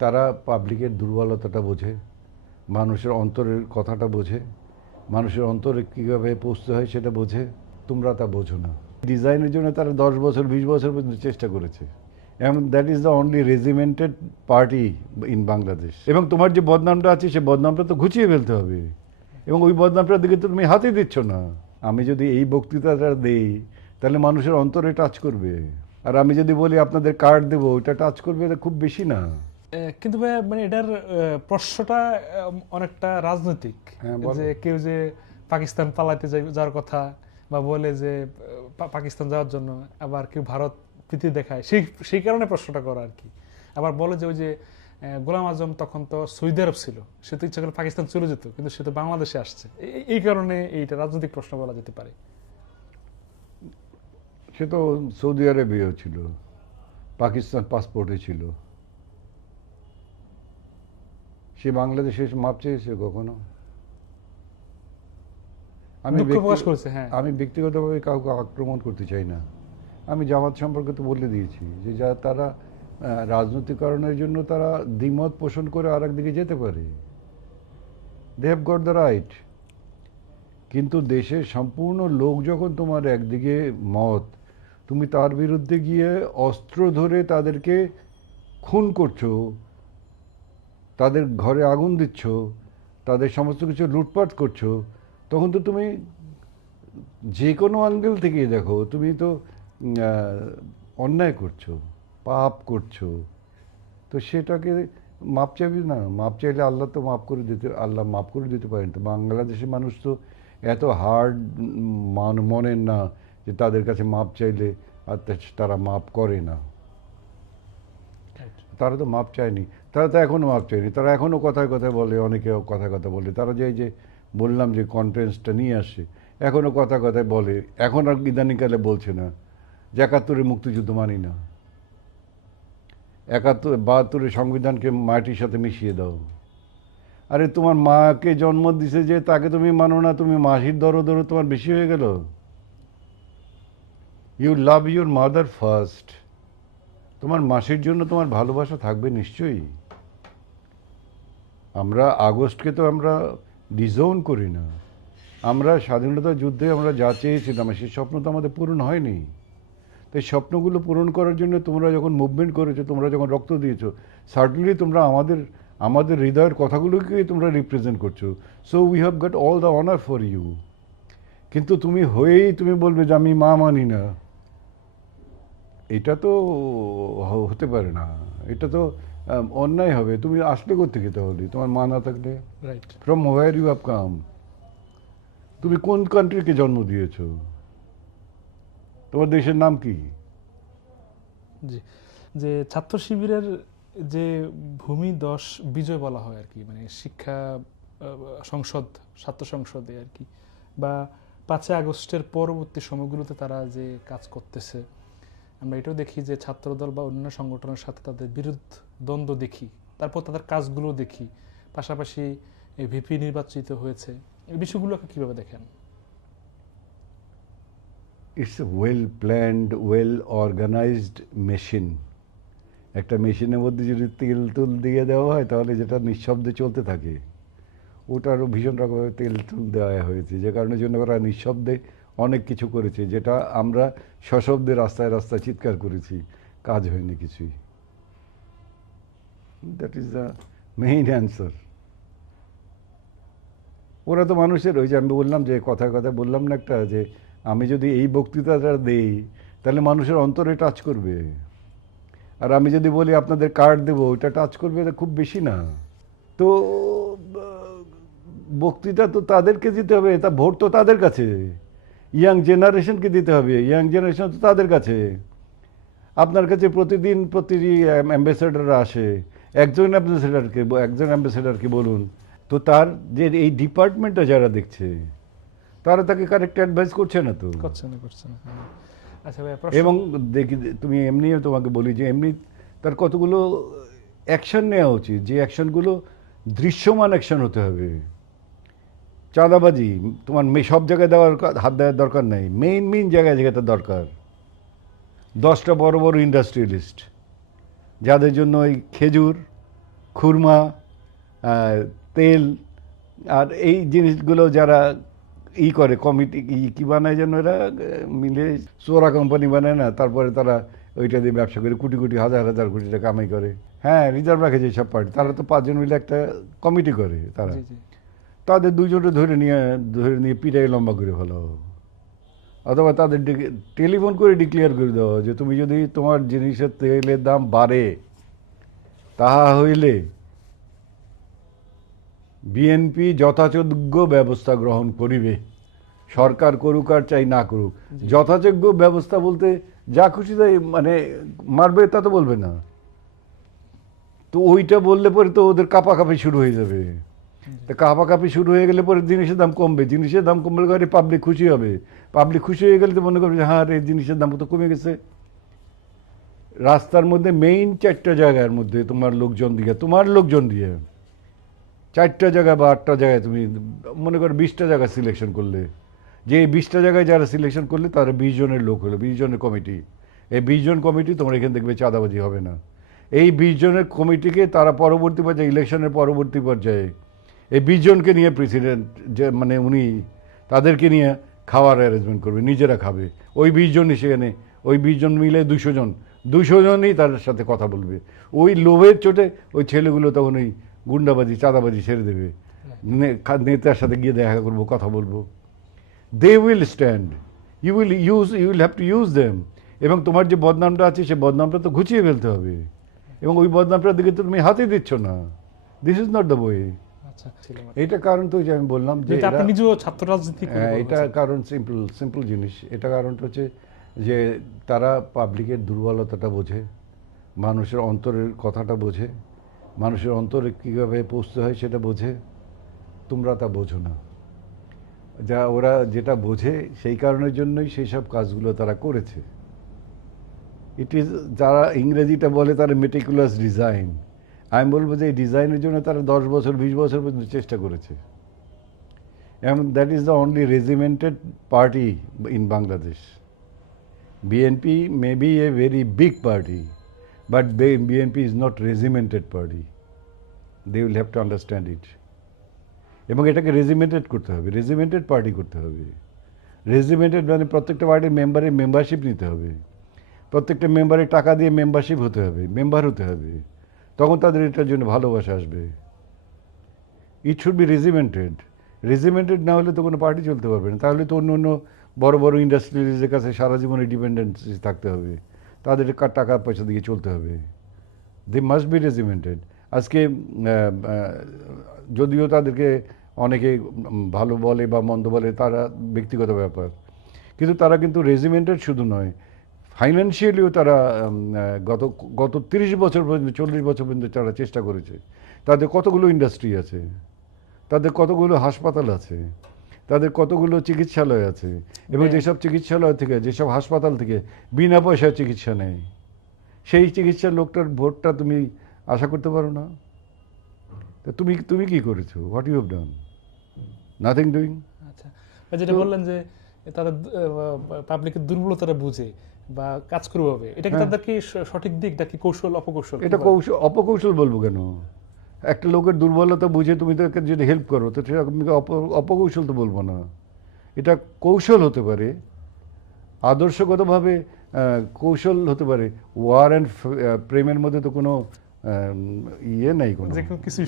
তারা পাবলিকের দুর্বলতাটা বোঝে, মানুষের অন্তরের কথাটা বোঝে, মানুষের অন্তরে কীভাবে পৌঁছতে হয় সেটা বোঝে। তোমরা তা বোঝো না। ডিজাইনের জন্য তারা 10 বছর 20 বছর পর্যন্ত চেষ্টা করেছে, এবং that is the only regimented party in Bangladesh. এবং তোমার যে বদনামটা আছে সে বদনামটা তো ঘুচিয়ে ফেলতে হবে, এবং ওই বদনামটার দিকে তো তুমি হাতই দিচ্ছ না। আমি যদি এই বক্তৃতাটা দেই তাহলে মানুষের অন্তরে টাচ করবে, আর আমি যদি বলি আপনাদের কার্ড দেবো ওইটা টাচ করবে, এটা খুব বেশি না। কিন্তু ভাইয়া মানে এটার প্রশ্নটা অনেকটা রাজনৈতিক। হ্যাঁ, বলো। যে কেউ যে পাকিস্তান পালাতে যাওয়ার কথা বা বলে যে পাকিস্তান যাওয়ার জন্য, আবার কেউ ভারত প্রীতি দেখায়, সেই কারণে প্রশ্নটা করা আর কি। আবার বলে যে ওই যে গোলাম আজম তখন তো সৌদি আরব ছিল, সে তো ইচ্ছা করলে পাকিস্তান চলে যেত, কিন্তু সে তো বাংলাদেশে আসছে। এই কারণে এইটা রাজনৈতিক প্রশ্ন বলা যেতে পারে। সে তো সৌদি আরবেও ছিল, পাকিস্তান পাসপোর্টে ছিল, সে বাংলাদেশে এসে মাপ চেয়েছে কখনো? দুঃখ প্রকাশ করেছে, হ্যাঁ। আমি ব্যক্তিগতভাবে কাউকে আক্রমণ করতে চাই না। আমি জামাত সম্পর্কে তো বলে দিয়েছি যে যা তারা রাজনৈতিক কারণের জন্য তারা দ্বিমত পোষণ করে আর একদিকে যেতে পারে, they have got the right. কিন্তু দেশের সম্পূর্ণ লোক যখন তোমার একদিকে মত, তুমি তার বিরুদ্ধে গিয়ে অস্ত্র ধরে তাদেরকে খুন করছো, তাদের ঘরে আগুন দিচ্ছ, তাদের সমস্ত কিছু লুটপাট করছো, তখন তো তুমি যে কোনো অ্যাঙ্গেল থেকে দেখো তুমি তো অন্যায় করছো, পাপ করছো। তো সেটাকে মাপ চাইবি না? মাপ চাইলে আল্লাহ তো মাপ করে দিতে, আল্লাহ মাপ করে দিতে পারেন। তো বাংলাদেশের মানুষ তো এত হার্ড মনের না যে তাদের কাছে মাপ চাইলে আর তারা মাপ করে না। তারা তো মাপ চায়নি, তারা তো এখনও মাপ চায়নি, তারা এখনও কথায় কথায় বলে, অনেকে কথায় কথা বলে, তারা যে বললাম যে কনফারেন্সটা নিয়ে আসে, এখনও কথায় কথায় বলে, এখন আর ইদানিংকালে বলছে না যে 71-এর মুক্তিযুদ্ধ মানি না, 72-এর সংবিধানকে মাটির সাথে মিশিয়ে দাও। আরে তোমার মাকে জন্ম দিছে যে তাকে তুমি মানো না, তুমি মাসির দরদ তোমার বেশি হয়ে গেল। You love your mother first. তোমার মাসির জন্য তোমার ভালোবাসা থাকবে নিশ্চয়ই। আমরা আগস্টকে তো আমরা ডিজাউন করি না। আমরা স্বাধীনতা যুদ্ধে আমরা যা চেয়েছিলাম সেই স্বপ্ন তো আমাদের পূরণ হয়নি। তাই স্বপ্নগুলো পূরণ করার জন্য তোমরা যখন মুভমেন্ট করেছো, তোমরা যখন রক্ত দিয়েছো, সার্টেনলি তোমরা আমাদের হৃদয়ের কথাগুলোকেই তোমরা রিপ্রেজেন্ট করছো। So we have got all the honour for you. কিন্তু তুমি হয়েই তুমি বলবে যে আমি মা মানি না, এটা তো হতে পারে না। এটা তো অন্যায় হবে। তুমি আসলে কোত্থেকে তাহলে, তোমার মা না থাকলে? Right. From where you have come? তুমি কোন কান্ট্রিকে জন্ম দিয়েছো? তোমার দেশের নাম কি? জি, যে ছাত্র শিবিরের যে ভূমি 10 বিজয় বলা হয় আর কি, মানে শিক্ষা সংসদ, ছাত্র সংসদে আর কি, বা 5ই আগস্টের পরবর্তী সময়গুলোতে তারা যে কাজ করতেছে, আমরা এটাও দেখি যে ছাত্রদল বা অন্য সংগঠনের সাথে তাদের বিরোধ দ্বন্দ্ব দেখি, তারপর তাদের কাজগুলো দেখি, পাশাপাশি ভিপি নির্বাচিত হয়েছে। এই বিষয়গুলোকে কীভাবে দেখেন? It's a well planned, well organised machine. একটা মেশিনের মধ্যে যদি তেল তুল দিয়ে দেওয়া হয় তাহলে যেটা নিঃশব্দে চলতে থাকে, ওটারও ভীষণ রকমের তেল তুল দেওয়া হয়েছে, যে কারণের জন্য ওরা নিঃশব্দে অনেক কিছু করেছে, যেটা আমরা সশব্দে রাস্তায় রাস্তায় চিৎকার করেছি, কাজ হয়নি কিছুই। That is the main answer. ওরা তো মানুষের, ওই যে আমি বললাম যে কথায় কথায় বললাম না একটা, যে আমি যদি এই বক্তৃতাটা দেই তাহলে মানুষের অন্তরে টাচ করবে, আর আমি যদি বলি আপনাদের কার্ড দেবো ওইটা টাচ করবে, এটা খুব বেশি না। তো বক্তৃতা তো তাদেরকে দিতে হবে, তা ভোট তো তাদের কাছে, ইয়াং জেনারেশনকে দিতে হবে, ইয়াং জেনারেশন তো তাদের কাছে। আপনার কাছে প্রতিদিন প্রতিটি অ্যাম্বাসেডাররা আসে, একজন অ্যাম্বাসেডারকে বলুন তো, তার যে এই ডিপার্টমেন্টটা যারা দেখছে তারা তাকে কারেক্ট অ্যাডভাইস করছে না তো। করছে না। আচ্ছা ভাই, এবং দেখি তুমি এমনি, তোমাকে বলি যে এমনি তার কতগুলো অ্যাকশন নেওয়া উচিত, যে অ্যাকশনগুলো দৃশ্যমান অ্যাকশন হতে হবে। চাঁদাবাজি তোমার সব জায়গায় হাত দেওয়ার দরকার নেই, মেইন জায়গায় যেটা দরকার, 10টা বড় বড় ইন্ডাস্ট্রিয়ালিস্ট যাদের জন্য ওই খেজুর খুরমা, তেল, আর এই জিনিসগুলো যারা করে কমিটি কি বানায় যেন এরা মিলে সোরা কোম্পানি বানায় না, তারপরে তারা ওইটা দিয়ে ব্যবসা করে কোটি কোটি হাজার হাজার কোটি টাকা কামাই করে। হ্যাঁ, রিজার্ভ রাখে যেসব পার্টি, তারা তো 5 জন মিলে একটা কমিটি করে, তারা জি জি তাদের 2 জনকে ধরে নিয়ে পিটাই লম্বা করে ফেলো, অথবা তাদের টেলিফোন করে ডিক্লেয়ার করে দাও যে তুমি যদি তোমার জিনিসের তেলের দাম বাড়ে, তাহা হইলে বিএনপি যথাযোগ্য ব্যবস্থা গ্রহণ করিবে, সরকার করুক আর চাই না করুক। যথাযোগ্য ব্যবস্থা বলতে যা খুশি তাই মানে মারবে তা তো বলবে না, তো ওইটা বললে পরে তো ওদের কাঁপাকাঁপি শুরু হয়ে যাবে। তা কাঁপাকাঁপি শুরু হয়ে গেলে পরে জিনিসের দাম কমবে, জিনিসের দাম কমলে পরে পাবলিক খুশি হবে, পাবলিক খুশি হয়ে গেলে তো মনে করবে যে হ্যাঁ এই জিনিসের দাম তো কমে গেছে। রাস্তার মধ্যে মেইন 4টা জায়গার মধ্যে তোমার লোকজন দিয়ে 4টা জায়গা বা 8টা জায়গায় তুমি মনে করো 20টা জায়গা সিলেকশন করলে, যে এই 20টা জায়গায় যারা সিলেকশন করলে তারা 20 জনের লোক হলো, 20 জনের কমিটি। এই 20 জন কমিটি তোমার এখানে দেখবে চাঁদাবাজি হবে না। এই 20 জনের কমিটিকে তারা পরবর্তী পর্যায়ে, ইলেকশনের পরবর্তী পর্যায়ে এই 20 জনকে নিয়ে প্রেসিডেন্ট যে মানে উনি তাদেরকে নিয়ে খাওয়ার অ্যারেঞ্জমেন্ট করবে, নিজেরা খাবে। ওই 20 জনই সেখানে, ওই 20 জন মিলে 200 জনই তার সাথে কথা বলবে। ওই লোভের চোটে ওই ছেলেগুলো তখন ওই গুন্ডাবাজি চাঁদাবাজি ছেড়ে দেবে, নেতার সাথে গিয়ে দেখা করবো, কথা বলবো। They will stand, you will have to use them. এবং তোমার যে বদনামটা আছে সে বদনামটা তো ঘুচিয়ে ফেলতে হবে, এবং ওই বদনামটার দিকে তো তুমি হাতই দিচ্ছ না। This is not the way. আচ্ছা ছিল এটা কারণ তো যে আমি বললাম যে যেটা আপনি নিজেও ছাত্র রাজনীতি করে হ্যাঁ, এটা বলেছেন। কারণ সিম্পল জিনিস। এটা কারণটা হচ্ছে যে তারা পাবলিকের দুর্বলতাটা বোঝে, মানুষের অন্তরের কথাটা বোঝে, মানুষের অন্তরে কীভাবে পৌঁছতে হয় সেটা বোঝে। তোমরা তা বোঝো না। ওরা যেটা বোঝে সেই কারণের জন্যই সেই সব কাজগুলো তারা করেছে। ইট ইজ, যারা ইংরেজিটা বলে তারা মেটিকুলাস ডিজাইন। আমি বলবো যে এই ডিজাইনের জন্য তারা 10 বছর 20 বছর পর্যন্ত চেষ্টা করেছে। And that is the only regimented party in Bangladesh. BNP may be a very big party, but BNP is not regimented party. They will have to understand it. এবং এটাকে রেজিমেন্টেড করতে হবে, রেজিমেন্টেড পার্টি করতে হবে। Regimented মানে প্রত্যেকটা পার্টির মেম্বারের মেম্বারশিপ নিতে হবে, প্রত্যেকটা মেম্বারের টাকা দিয়ে মেম্বারশিপ হতে হবে, মেম্বার হতে হবে, তখন তাদের এটার জন্য ভালোবাসা আসবে। It should be regimented. Regimented না হলে তো কোনো পার্টি চলতে পারবে না। তাহলে তো অন্য বড় বড় ইন্ডাস্ট্রিজের কাছে সারা জীবনে ডিপেন্ডেন্সি থাকতে হবে, তাদের টাকা পয়সা দিয়ে চলতে হবে। They must be regimented. আজকে যদিও তাদেরকে অনেকে ভালো বলে বা মন্দ বলে, তারা ব্যক্তিগত ব্যাপার, কিন্তু তারা কিন্তু রেজিমেন্টেড শুধু নয়, ফাইন্যান্সিয়ালিও তারা গত 30 বছর পর্যন্ত 40 বছর পর্যন্ত তারা চেষ্টা করেছে। তাদের কতগুলো ইন্ডাস্ট্রি আছে, তাদের কতগুলো হাসপাতাল আছে, তাদের কতগুলো চিকিৎসালয় আছে, এবং যেসব চিকিৎসালয় থেকে, যেসব হাসপাতাল থেকে বিনা পয়সায় চিকিৎসা নেয়, সেই চিকিৎসার লোকটার ভোটটা তুমি আশা করতে পারো না। তা তুমি কি করেছো? What you have done? Nothing doing. আচ্ছা, যেটা বললেন যে তারা পাবলিকের দুর্বলতাটা বুঝে বা কাজ করবে হবে, এটা কি তাদের কি সঠিক দিক নাকি কৌশল অপকৌশল? এটা অপকৌশল বলবো কেন? একটা লোকের দুর্বলতা বুঝে তুমি তাকে যদি হেল্প করো তো সেটা অপকৌশল তো বলবো না, এটা কৌশল হতে পারে, আদর্শগতভাবে কৌশল হতে পারে। ওয়ার অ্যান্ড প্রেমের মধ্যে তো কোনো ইয়ে নাই, কোনো কিছু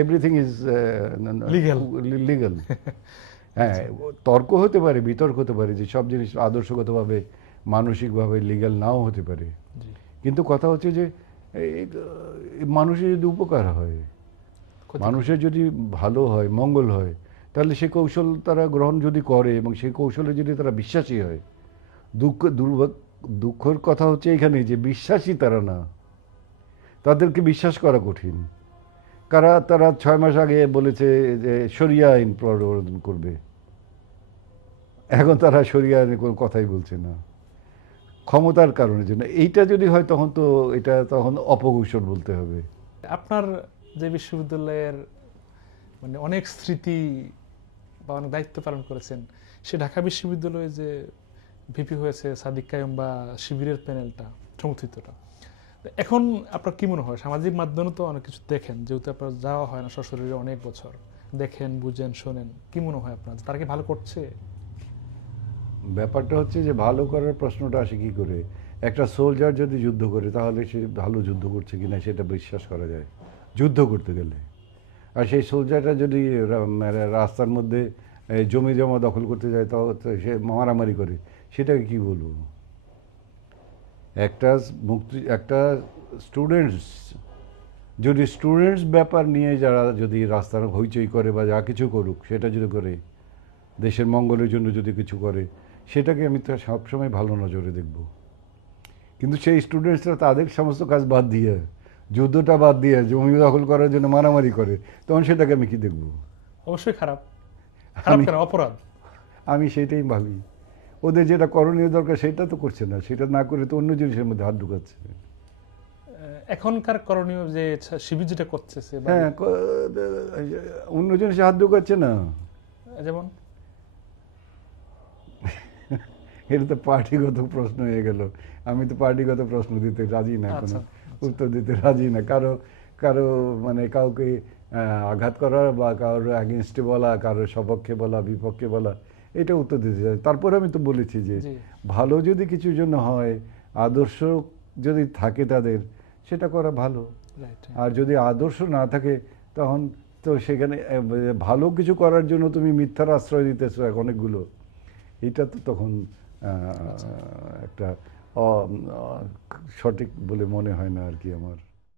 এভরিথিং ইজ লিগাল। হ্যাঁ, তর্ক হতে পারে, বিতর্ক হতে পারে, যে সব জিনিস আদর্শগতভাবে মানসিকভাবে লিগাল নাও হতে পারে, কিন্তু কথা হচ্ছে যে মানুষের যদি উপকার হয়, মানুষের যদি ভালো হয়, মঙ্গল হয়, তাহলে সে কৌশল তারা গ্রহণ যদি করে এবং সেই কৌশলে যদি তারা বিশ্বাসী হয়। দুঃখের কথা হচ্ছে এখানে যে বিশ্বাসী তারা না, তাদেরকে বিশ্বাস করা কঠিন। তারা 6 মাস আগে বলেছে যে শরিয়া আইন প্রবর্তন করবে, এখন তারা শরিয়া আইনের কোনো কথাই বলছে না, ক্ষমতার কারণের জন্য। এইটা যদি হয় তখন তো এটা তখন অপকৌশল বলতে হবে। আপনার যে বিশ্ববিদ্যালয়ের মানে অনেক স্মৃতি বা অনেক দায়িত্ব পালন করেছেন, সে ঢাকা বিশ্ববিদ্যালয়ে যে ভিপি হয়েছে সাদিক কায়ুম বা শিবিরের প্যানেলটা সমর্থিতটা, এখন আপনার কি মনে হয়, সামাজিক মাধ্যমে তো অনেক কিছু দেখেন, যেহেতু আপনার যাওয়া হয় না সশরীরে অনেক বছর, দেখেন বুঝেন শোনেন, কি মনে হয় আপনার তারা কি ভালো করছে? ব্যাপারটা হচ্ছে যে ভালো করার প্রশ্নটা আসে কি করে? একটা সোলজার যদি যুদ্ধ করে তাহলে সে ভালো যুদ্ধ করছে কিনা সেটা বিশ্বাস করা যায় যুদ্ধ করতে গেলে। আর সেই সোলজারটা যদি মানে রাস্তার মধ্যে জমি জমা দখল করতে যায় তাও তো সে মারামারি করে, সেটাকে কি বলবো? একটা স্টুডেন্টস যদি স্টুডেন্টস ব্যাপার নিয়ে যারা যদি রাস্তার হইচই করে বা যা কিছু করুক সেটা যদি করে দেশের মঙ্গলের জন্য যদি কিছু করে, সেটাকে আমি তো সবসময় ভালো নজরে দেখব। কিন্তু সেই স্টুডেন্টসরা তাদের সমস্ত কাজ বাদ দিয়ে, যুদ্ধটা বাদ দিয়ে জমি দখল করার জন্য মারামারি করে, তখন সেটাকে আমি কি দেখব? অবশ্যই খারাপ। খারাপ আমি কেন? অপরাধ। আমি সেটাই ভাবি। ওদের যেটা করণীয় দরকার সেটা তো করছে না, সেটা না করে তো অন্য জিনিসের মধ্যে হাত ঢুকাচ্ছে। এখনকার করণীয় যে শিবির যেটা করতেছে বা হ্যাঁ, অন্য জিনিসে হাত ঢুকাচ্ছে না। যেমন এটা তো পার্টিগত প্রশ্ন হয়ে গেল। আমি তো পার্টিগত প্রশ্ন দিতে রাজি না, কোনো আচ্ছা, উত্তর দিতে রাজি না। কারো কারো মানে কাউকে আঘাত করা বা কারোর অ্যাগেনস্টে বলা, কারোর সপক্ষে বলা, বিপক্ষে বলা, এটা উত্তর দিতে চাই। তারপরে আমি তো বলেছি যে জি, ভালো যদি কিছুর জন্য হয়, আদর্শ যদি থাকে তাদের, সেটা করা ভালো। রাইট। আর যদি আদর্শ না থাকে তখন তো সেখানে ভালো কিছু করার জন্য তুমি মিথ্যার আশ্রয় দিতেছো অনেকগুলো, এটা তো তখন আচ্ছা। একটা অ- সঠিক বলে মনে হয় না আর কি আমার।